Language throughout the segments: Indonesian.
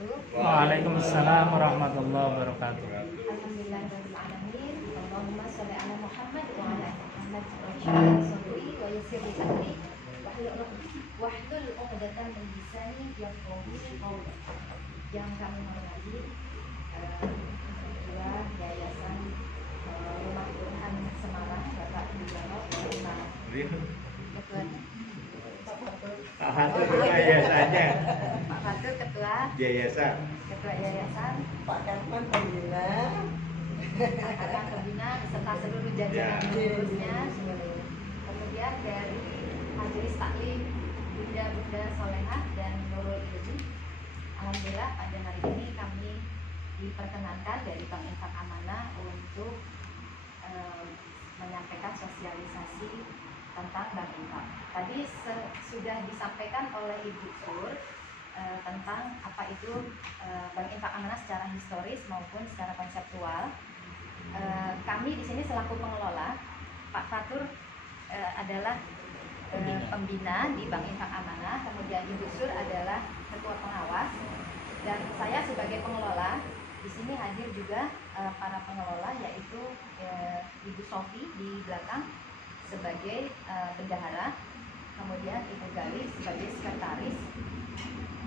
wabarakatuh. Waalaikumsalam warahmatullahi wabarakatuh. Alhamdulillahirrahmanirrahim. Allahumma sholli ala Muhammad wa ala ali Muhammad wa sadri wa yassir li amri wahlul 'uqdatam min lisani yafqahu qawli. Yang kami hormati Ketua Yayasan Rumah Tuhan Semarang, Bapak Budiono, Pak Fatur yayasannya. Pak Fatur Ketua Yayasan. Yayasan, Pak Karman pembina, Kakak Pembina beserta seluruh jajaran pengurusnya. Kemudian dari Majelis Taklim Bunda Solehah dan Nurul Ilmi. Alhamdulillah pada hari ini kami diperkenankan dari Bank Infak Amanah untuk menyampaikan sosialisasi tentang Bank Infak. Tadi sudah disampaikan oleh Ibu Sur tentang apa itu Bank Infak Amanah secara historis maupun secara konseptual. Kami di sini selaku pengelola, Pak Fatur adalah pembina di Bank Infak Amanah, kemudian Ibu Sur adalah ketua pengawas, dan saya sebagai pengelola. Di sini hadir juga para pengelola, yaitu Ibu Sofi di belakang sebagai bendahara, kemudian Ibu Gali sebagai sekretaris,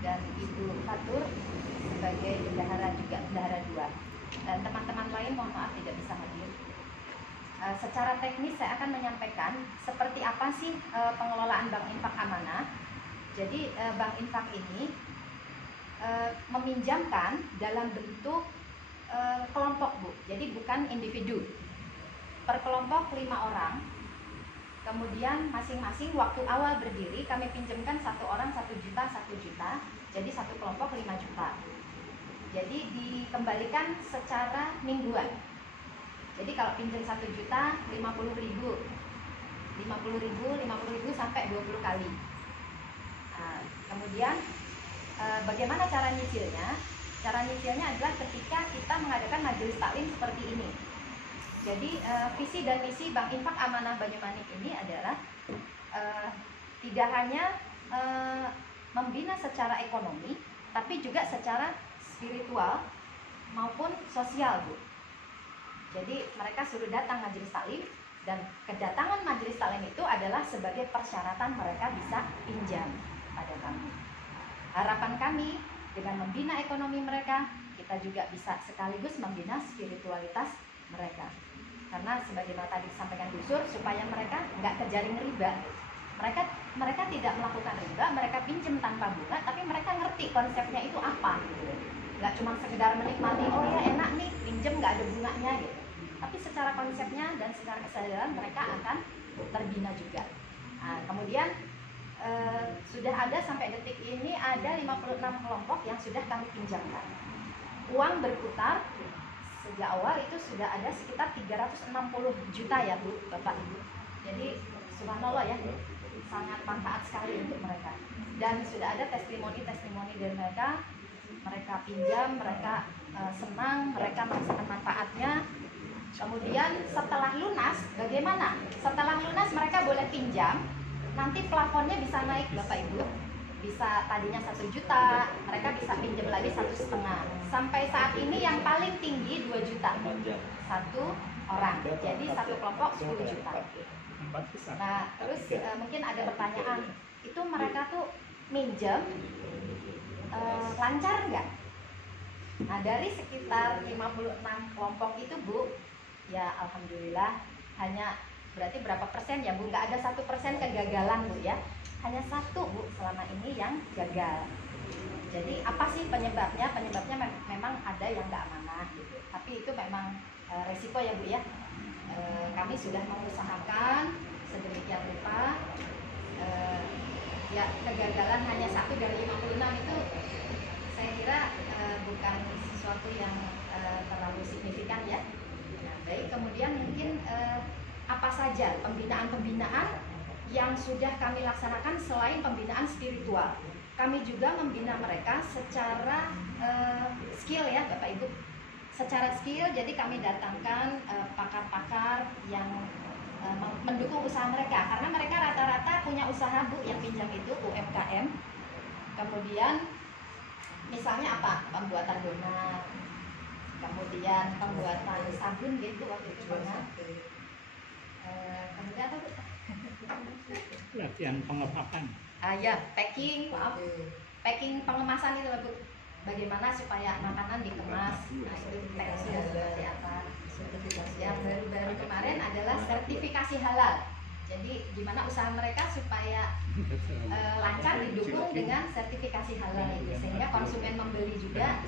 dan Ibu Fatur sebagai bendahara juga, bendahara 2, dan teman-teman lain mohon maaf tidak bisa hadir. Secara teknis saya akan menyampaikan seperti apa sih pengelolaan Bank Infak Amanah. Jadi Bank Infak ini meminjamkan dalam bentuk kelompok, Bu. Jadi bukan individu. Per kelompok 5 orang. Kemudian masing-masing waktu awal berdiri kami pinjamkan 1 orang 1 juta, 1 juta. Jadi satu kelompok 5 juta. Jadi dikembalikan secara mingguan. Jadi kalau pinjam 1 juta 50.000 sampai 20 kali. Nah, kemudian bagaimana cara nyicilnya? Cara nyicilnya adalah ketika kita mengadakan majelis taklim seperti ini. Jadi visi dan misi Bank Infak Amanah Banyumanik ini adalah tidak hanya membina secara ekonomi, tapi juga secara spiritual maupun sosial, Bu. Jadi mereka suruh datang majelis taklim, dan kedatangan majelis taklim itu adalah sebagai persyaratan mereka bisa pinjam pada kami. Harapan kami dengan membina ekonomi mereka, kita juga bisa sekaligus membina spiritualitas mereka. Karena sebagaimana tadi disampaikan Bu Sur, supaya mereka nggak kejaring riba. Mereka tidak melakukan riba, mereka pinjam tanpa bunga, tapi mereka ngerti konsepnya itu apa gitu. Nggak cuma sekedar menikmati, oh ya enak nih pinjam nggak ada bunganya gitu. Tapi secara konsepnya dan secara kesadaran mereka akan terbina juga. Nah, kemudian sudah ada sampai detik ini ada 56 kelompok yang sudah kami pinjamkan. Uang berputar sejak awal itu sudah ada sekitar 360 juta ya Bu, Bapak Ibu. Jadi subhanallah ya, sangat manfaat sekali untuk mereka. Dan sudah ada testimoni-testimoni dari mereka. Mereka pinjam, mereka senang, mereka merasakan manfaatnya. Kemudian setelah lunas, bagaimana? Setelah lunas mereka boleh pinjam, nanti plafonnya bisa naik Bapak Ibu. Bisa tadinya 1 juta, mereka bisa pinjam lagi 1,5. Sampai saat ini yang paling tinggi 2 juta. 1 orang. Jadi satu kelompok 10 juta. Nah, terus mungkin ada pertanyaan, itu mereka tuh minjem lancar nggak? Nah, dari sekitar 56 kelompok itu Bu, ya alhamdulillah hanya berarti berapa persen ya Bu? Nggak ada 1% kegagalan Bu ya. Hanya 1 Bu selama ini yang gagal. Jadi apa sih penyebabnya? Penyebabnya memang ada yang nggak amanah gitu. Tapi itu memang resiko ya Bu ya. Kami sudah mengusahakan sedemikian rupa. Ya kegagalan hanya 1 dari 56 itu saya kira bukan sesuatu yang terlalu signifikan ya. Nah, baik, kemudian mungkin apa saja pembinaan-pembinaan yang sudah kami laksanakan selain pembinaan spiritual. Kami juga membina mereka secara skill ya Bapak Ibu. Secara skill, jadi kami datangkan pakar-pakar yang mendukung usaha mereka, karena mereka rata-rata punya usaha Bu yang pinjam itu UMKM. Kemudian Misalnya apa? Pembuatan donat, kemudian pembuatan sabun gitu waktu itu pernah. Kemudian apa? Bu? Latihan pengepakan. Ya, packing, maaf, packing pengemasan itu Bu. Bagaimana supaya makanan dikemas, nah itu teksnya seperti apa. Yang baru-baru kemarin adalah sertifikasi halal. Jadi gimana usaha mereka supaya lancar didukung dengan sertifikasi halal itu, sehingga konsumen membeli juga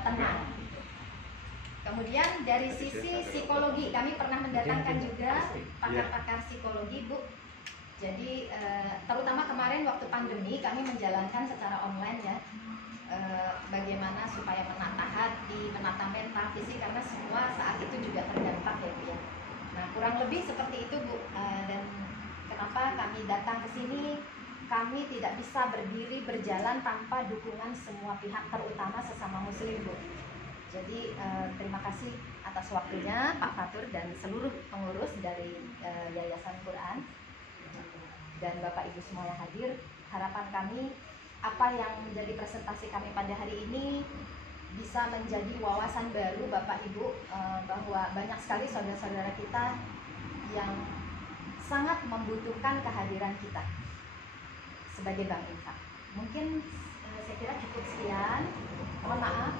tenang. Kemudian dari sisi psikologi, kami pernah mendatangkan juga pakar-pakar psikologi, Bu. Jadi terutama kemarin waktu pandemi kami menjalankan secara online ya, bagaimana supaya menata hati, menata mental, fisik, karena semua saat itu juga terdampak ya Bu ya. Nah kurang lebih seperti itu Bu. Dan kenapa kami datang ke sini, kami tidak bisa berdiri berjalan tanpa dukungan semua pihak, terutama sesama muslim Bu. Jadi terima kasih atas waktunya Pak Fatur dan seluruh pengurus dari Yayasan Quran dan Bapak Ibu semua yang hadir. Harapan kami apa yang menjadi presentasi kami pada hari ini bisa menjadi wawasan baru Bapak Ibu, bahwa banyak sekali saudara-saudara kita yang sangat membutuhkan kehadiran kita sebagai Bank Infak. Mungkin saya kira cukup sekian. Mohon maaf.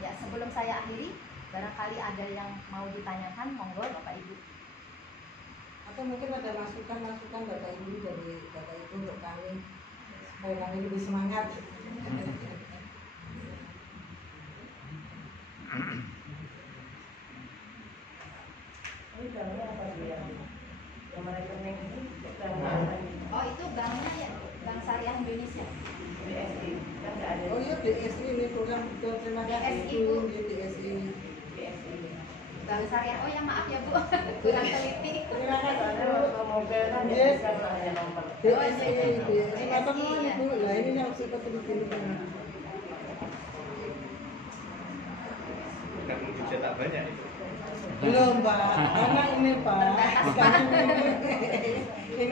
Ya, sebelum saya akhiri, barangkali ada yang mau ditanyakan, monggo Bapak Ibu. Atau mungkin ada masukan-masukan Bapak Ibu dari Bapak Ibu untuk kami supaya kami lebih semangat. Ini gambarnya apa dia? Gambar rekening ini Oh itu banknya ya, Bank Syariah Indonesia. BSI. Oh iya BSI ini program betul, terima kasih BSI, Bu. Bu. Iya, BSI. Bank Syariah, oh ya maaf ya Bu, kurang teliti. Terima kasih Bu. Mobilnya Yes. bisa nanya nomor. BSI, BSI. BSI, Apa mau ya. Bu? Lah ini yang seperti ini. Nggak mungkin cetak banyak itu. Belum Pak, karena ini Pak. Terbatas, Pak. Ini